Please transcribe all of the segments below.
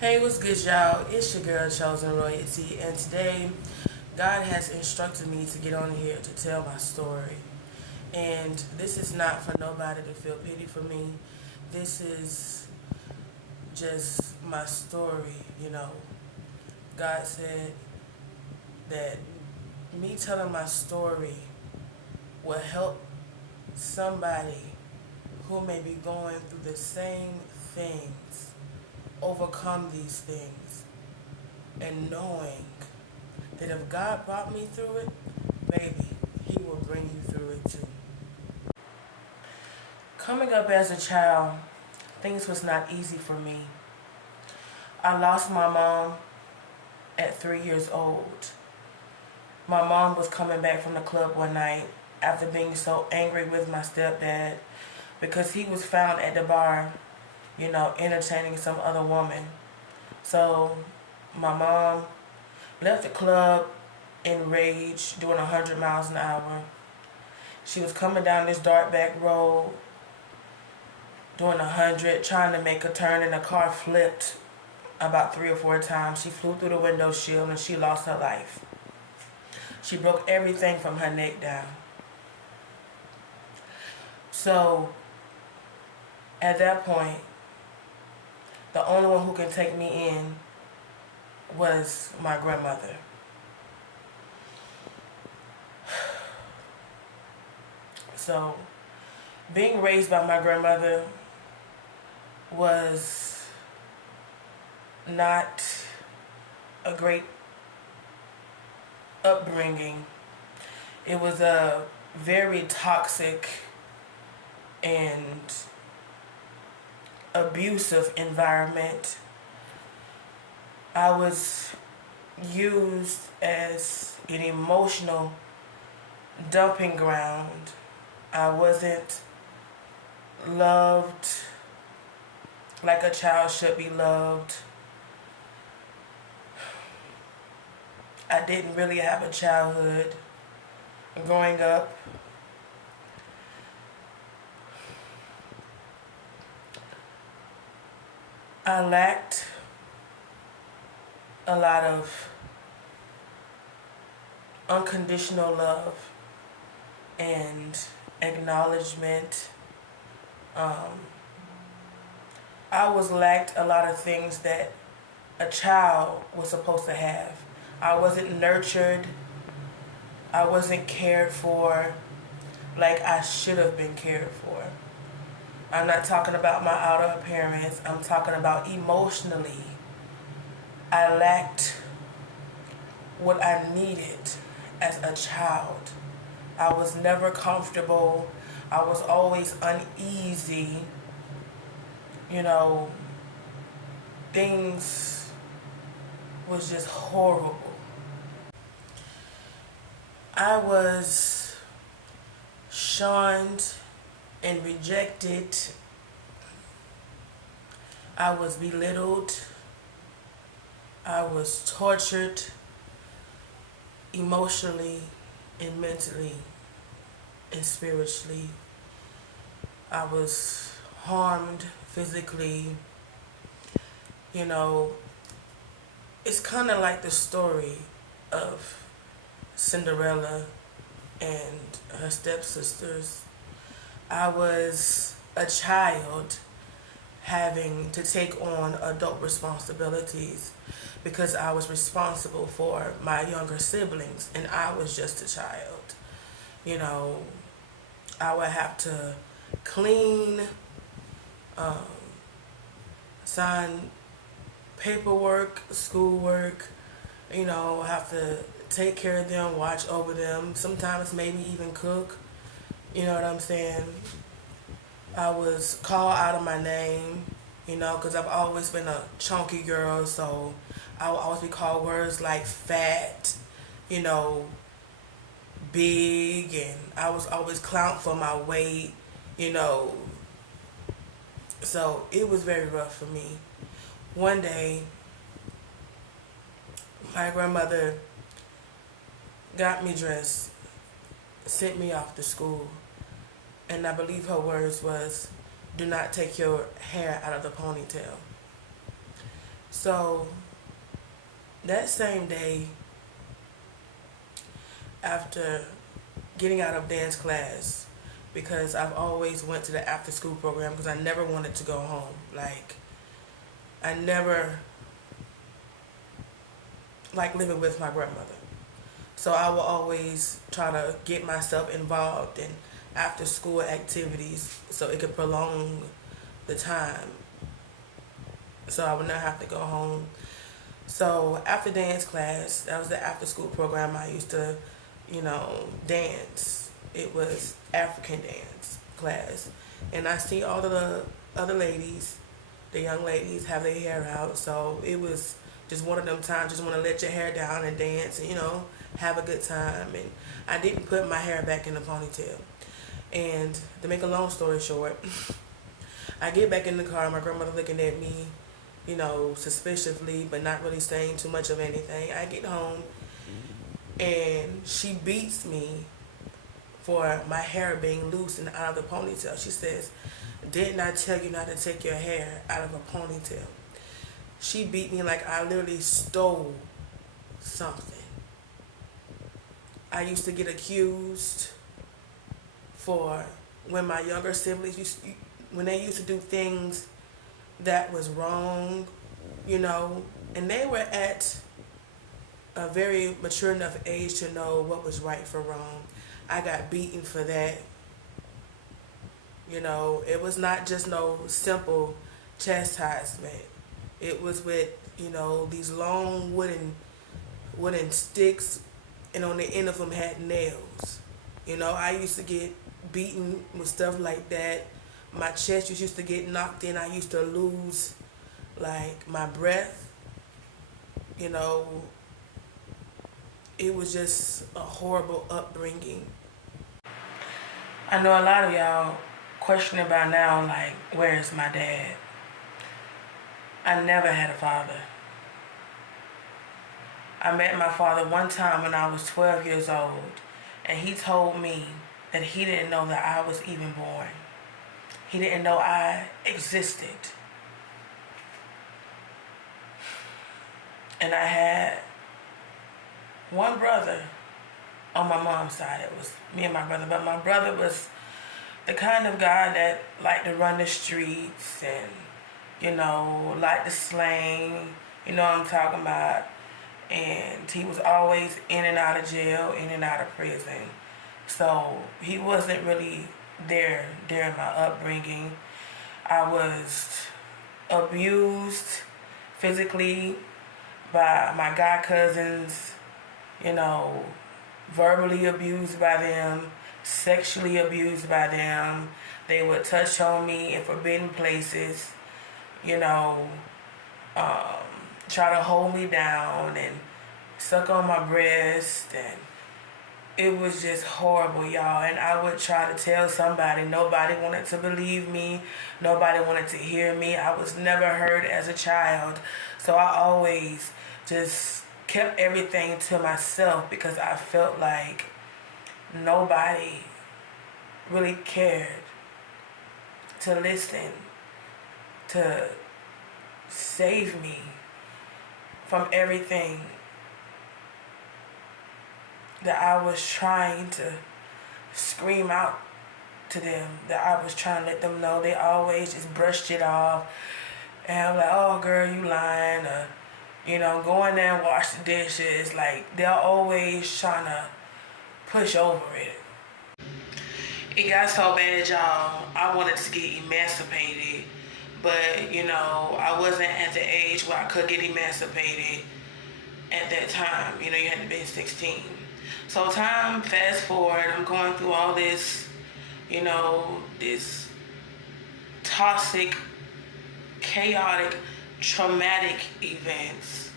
Hey, what's good, y'all? It's your girl, Chosen Royalty, and today God has instructed me to get on here to tell my story. And this is not for nobody to feel pity for me. This is just my story. God said that me telling my story will help somebody who may be going through the same things overcome these things, and knowing that if God brought me through it, baby, He will bring you through it too. Coming up as a child, things was not easy for me. I lost my mom at 3 years old. My mom was coming back from the club one night after being so angry with my stepdad because he was found at the bar, entertaining some other woman. So my mom left the club enraged, doing 100 miles an hour. She was coming down this dark back road, doing 100, trying to make a turn, and the car flipped about 3 or 4 times. She flew through the window shield and she lost her life. She broke everything from her neck down. So at that point, the only one who can take me in was my grandmother. So being raised by my grandmother was not a great upbringing. It was a very toxic and abusive environment. I was used as an emotional dumping ground. I wasn't loved like a child should be loved. I didn't really have a childhood growing up. I lacked a lot of unconditional love and acknowledgement. I was lacked a lot of things that a child was supposed to have. I wasn't nurtured. I wasn't cared for like I should have been cared for. I'm not talking about my outer appearance. I'm talking about emotionally. I lacked what I needed as a child. I was never comfortable. I was always uneasy. Things was just horrible. I was shunned and rejected. I was belittled. I was tortured emotionally and mentally and spiritually. I was harmed physically. It's kind of like the story of Cinderella and her stepsisters. I was a child having to take on adult responsibilities because I was responsible for my younger siblings and I was just a child. I would have to clean, um, sign paperwork, schoolwork, have to take care of them, watch over them, sometimes maybe even cook. You know what I'm saying? I was called out of my name, because I've always been a chunky girl, so I would always be called words like fat, you know, big, and I was always clowned for my weight, you know. So it was very rough for me. One day, my grandmother got me dressed, sent me off to school, and I believe her words was, "Do not take your hair out of the ponytail." So that same day, after getting out of dance class, because I've always went to the after school program because I never wanted to go home. Like, I never like living with my grandmother. So I will always try to get myself involved in after school activities so it could prolong the time so I would not have to go home. So after dance class, that was the after school program, I used to, dance. It was African dance class. And I see all of the other ladies, the young ladies, have their hair out. So it was just one of them times, just want to let your hair down and dance and, have a good time. And I didn't put my hair back in the ponytail. And to make a long story short, I get back in the car, my grandmother looking at me, suspiciously, but not really saying too much of anything. I get home and she beats me for my hair being loose and out of the ponytail. She says, "Didn't I tell you not to take your hair out of a ponytail?" She beat me like I literally stole something. I used to get accused for when my younger siblings when they used to do things that was wrong, and they were at a very mature enough age to know what was right for wrong. I got beaten for that. It was not just no simple chastisement. It was with, these long wooden sticks, and on the end of them had nails. I used to get beaten with stuff like that. My chest used to get knocked in. I used to lose, my breath. It was just a horrible upbringing. I know a lot of y'all questioning about now, where's my dad? I never had a father. I met my father one time when I was 12 years old, and he told me that he didn't know that I was even born. He didn't know I existed. And I had one brother on my mom's side. It was me and my brother. But my brother was the kind of guy that liked to run the streets and, liked to slang. You know what I'm talking about? And he was always in and out of jail, in and out of prison. So he wasn't really there during my upbringing. I was abused physically by my god cousins, verbally abused by them, sexually abused by them. They would touch on me in forbidden places, try to hold me down and suck on my breast, and it was just horrible, y'all. And I would try to tell somebody. Nobody wanted to believe me. Nobody wanted to hear me. I was never heard as a child. So I always just kept everything to myself because I felt like nobody really cared to listen, to save me from everything that I was trying to scream out to them, that I was trying to let them know. They always just brushed it off. And I'm like, "Oh, girl, you lying," or, go in there and wash the dishes. They're always trying to push over it. It got so bad, y'all, I wanted to get emancipated. But, I wasn't at the age where I could get emancipated at that time. You had to be 16. So time fast forward, I'm going through all this, this toxic, chaotic, traumatic events.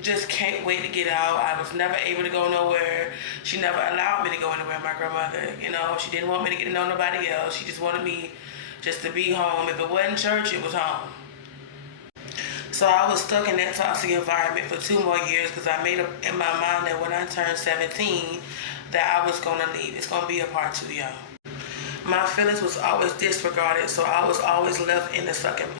Just can't wait to get out. I was never able to go nowhere. She never allowed me to go anywhere, my grandmother. She didn't want me to get to know nobody else. She just wanted me just to be home. If it wasn't church, it was home. So I was stuck in that toxic environment for 2 more years because I made up in my mind that when I turned 17, that I was going to leave. It's going to be a part 2, y'all. My feelings was always disregarded, so I was always left in the second